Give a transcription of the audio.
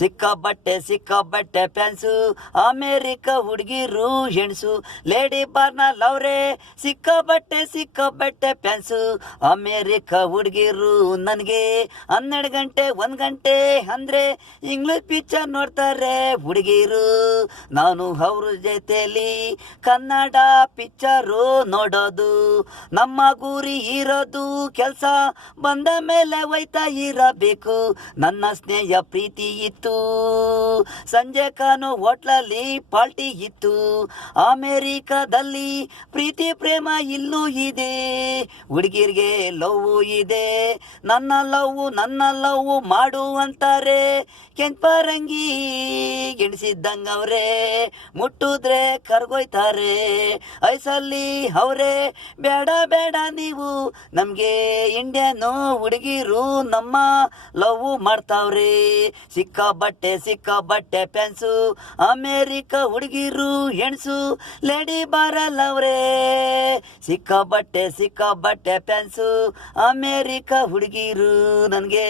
ಸಿಕ್ಕಾಬಟ್ಟೆ fans America ಹುಡುಗಿರು ಹೆಣ್ಸು lady ಬಾರ್ನ ಲವ್ರೆ ಸಿಕ್ಕಾಬಟ್ಟೆ ಫ್ಯಾನ್ಸು ಅಮೇರಿಕ ಹುಡುಗಿರು ನನಗೆ 12 ಗಂಟೆ 1 ಗಂಟೆ ಅಂದ್ರೆ ಇಂಗ್ಲಿಷ್ ಪಿಕ್ಚರ್ ನೋಡ್ತಾರೆ ಹುಡುಗಿರು. ನಾನು ಅವ್ರ ಜೊತೆಲಿ ಕನ್ನಡ ಪಿಕ್ಚರು ನೋಡೋದು. ನಮ್ಮ ಗುರಿ ಇರೋದು ಕೆಲಸ ಬಂದ ಮೇಲೆ ಒಯ್ತಾ ಇರಬೇಕು. ನನ್ನ ಸ್ನೇಹ ಪ್ರೀತಿ ಇತ್ತು, ಸಂಜೆ ಕಾನು ಹೋಟ್ಲಲ್ಲಿ ಪಾರ್ಟಿ ಇತ್ತು. ಅಮೇರಿಕಾದಲ್ಲಿ ಪ್ರೀತಿ ಪ್ರೇಮ ಇಲ್ಲೂ ಇದೆ, ಹುಡುಗಿರ್ಗೆ ಲವ್ ಇದೆ. ನನ್ನ ಲವ್ ಮಾಡು ಅಂತಾರೆ, ಕೆಂಪರಂಗಿ ಗೆಣಸಿದ್ದಂಗವ್ರೆ, ಮುಟ್ಟಿದ್ರೆ ಕರ್ಗೋಯ್ತಾರೆ. ಐಸಲ್ಲಿ ಅವರೇ ಬೇಡ ನೀವು, ನಮಗೆ ಇಂಡಿಯನು ಹುಡುಗಿರು ನಮ್ಮ ಲವ್ ಮಾಡ್ತಾವ್ರೆ. ಸಿಕ್ಕಾಬಟ್ಟೆ ಫ್ಯಾನ್ಸು ಅಮೇರಿಕ ಹುಡುಗಿರು ಹೆಣ್ಸು ಲೇಡಿ ಬಾರಲ್ಲವ್ರೆ. ಸಿಕ್ಕಾಬಟ್ಟೆ ಫ್ಯಾನ್ಸು ಅಮೇರಿಕ ಹುಡುಗಿರು ನನಗೆ.